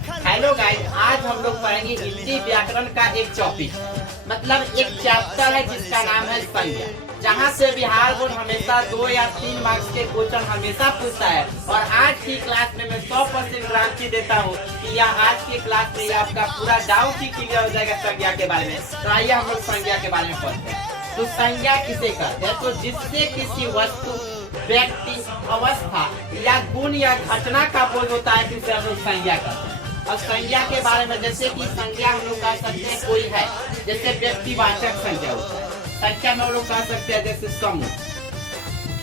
Hello guys, आज हम लोग पढ़ेंगे हिंदी व्याकरण का एक टॉपिक, मतलब एक चैप्टर है जिसका नाम है संज्ञा। जहाँ से बिहार बोर्ड हमेशा 2 या 3 मार्क्स के क्वेश्चन हमेशा पूछता है। और आज की क्लास में मैं 100% गारंटी देता हूँ कि यह आज की क्लास में आपका पूरा डाउट ही क्लियर हो जाएगा संज्ञा के बारे में। तो आइए हम लोग संज्ञा के बारे में पढ़ते हैं। तो संज्ञा किसे कहते हैं? तो जिससे किसी वस्तु, व्यक्ति, अवस्था या गुण या घटना का बोध होता है, जिसे हम लोग संज्ञा कहते हैं। और संज्ञा के बारे में जैसे कि संज्ञा हम लोग कह सकते हैं कोई है, जैसे व्यक्तिवाचक संज्ञा होता है। संख्या में हम लोग कह सकते हैं जैसे समूह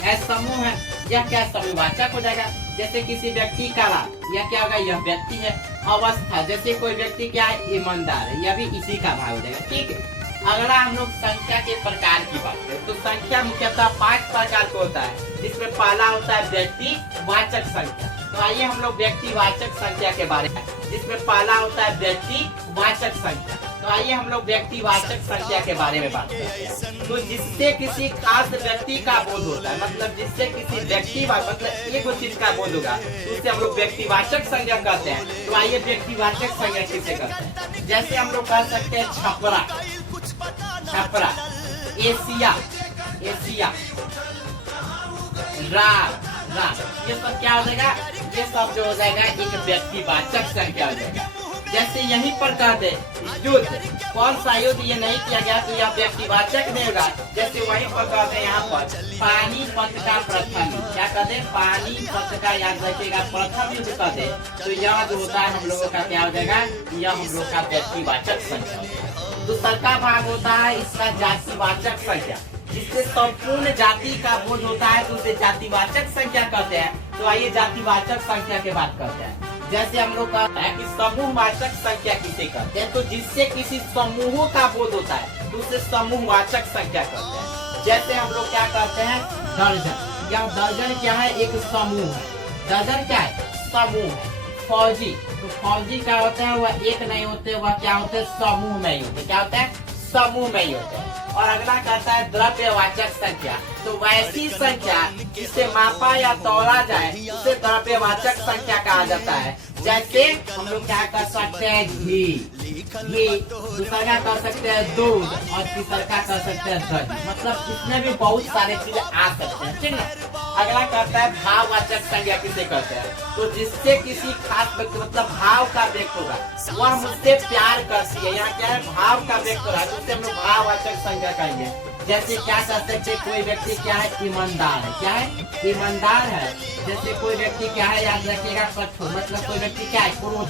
है, समूह है, यह क्या समूहवाचक हो जाएगा। जैसे किसी व्यक्ति का नाम, यह क्या होगा, यह व्यक्ति है। अवस्था, जैसे कोई व्यक्ति क्या है, ईमानदार है, यह भी इसी का भाग हो जाएगा। ठीक है। अगला हम लोग संख्या के प्रकार की बात करें तो संख्या मुख्यतः 5 प्रकार का होता है, जिसमें पहला होता है व्यक्तिवाचक संख्या। तो आइए हम लोग व्यक्तिवाचक संख्या के बारे में, जिसमें पहला होता है व्यक्तिवाचक संख्या। तो आइए हम लोग व्यक्तिवाचक संख्या के बारे में बात करते हैं। तो जिससे किसी खास व्यक्ति का बोध होता है, मतलब जिससे किसी व्यक्ति मतलब एक चीज का बोध होगा, तो उसे हम लोग व्यक्तिवाचक संज्ञा कहते हैं। तो आइए व्यक्तिवाचक संज्ञा किसे कहते हैं? जैसे हम लोग कह सकते हैं छपरा, छपरा, एशिया, एशिया, ये सब क्या हो जाएगा? ये सब जो हो जाएगा एक व्यक्तिवाचक संख्या हो जाएगा। जैसे यहीं पर कहते युद्ध, कौन सा युद्ध, ये नहीं किया गया तो यह व्यक्तिवाचक नहीं होगा। जैसे वहीं पर कहते हैं यहाँ पर पानीपत का प्रथम, क्या कहते हैं? पानीपत का, याद रखिएगा, प्रथम युद्ध कहते हैं। तो यह जो होता है हम लोगों का क्या हो जाएगा? यह हम लोग का व्यक्तिवाचक संख्या। दूसरा का भाग होता है इसका जातिवाचक संख्या, जिससे संपूर्ण जाति का बोध होता है, तो उसे जातिवाचक संख्या कहते हैं। तो आइए जातिवाचक संख्या के बात करते हैं। जैसे हम लोग कहते हैं कि समूहवाचक संख्या किसे कहते हैं? तो जिससे किसी समूह का बोध होता है, तो उसे समूहवाचक संख्या कहते हैं। जैसे हम लोग क्या कहते हैं? दर्जन, या दर्जन क्या है? एक समूह है। दर्जन क्या है? समूह है। फौजी, तो फौजी क्या होता है? वह एक नहीं होते, वह क्या होते हैं? समूह में ही होते। क्या होता है? समूह में ही होते हैं। और अगला कहता है द्रव्यवाचक संख्या। तो वैसी संख्या जिसे मापा या तौला जाए, उसे द्रव्यवाचक संख्या कहा जाता है। जैसे हम लोग क्या कर सकते हैं? घी, दूसरा क्या कर सकते हैं? दूध, और तीसरा क्या कर सकते हैं? दही। मतलब इसमें भी बहुत सारे चीजें आ सकते हैं। ठीक है। अगला कहता है भाववाचक संज्ञा किसे कहते हैं? तो जिससे किसी खास व्यक्ति, मतलब भाव का व्यक्त होगा, वह मुझसे प्यार करती है, यहाँ क्या है? भाव का व्यक्त हो रहा है, जिससे हम लोग भाववाचक संज्ञा कहेंगे। जैसे क्या कर सकते हैं? कोई व्यक्ति क्या है? ईमानदार है। क्या है? ईमानदार है। जैसे कोई व्यक्ति क्या है? याद रखिएगा, कठोर, मतलब कोई व्यक्ति क्या है? क्रोध।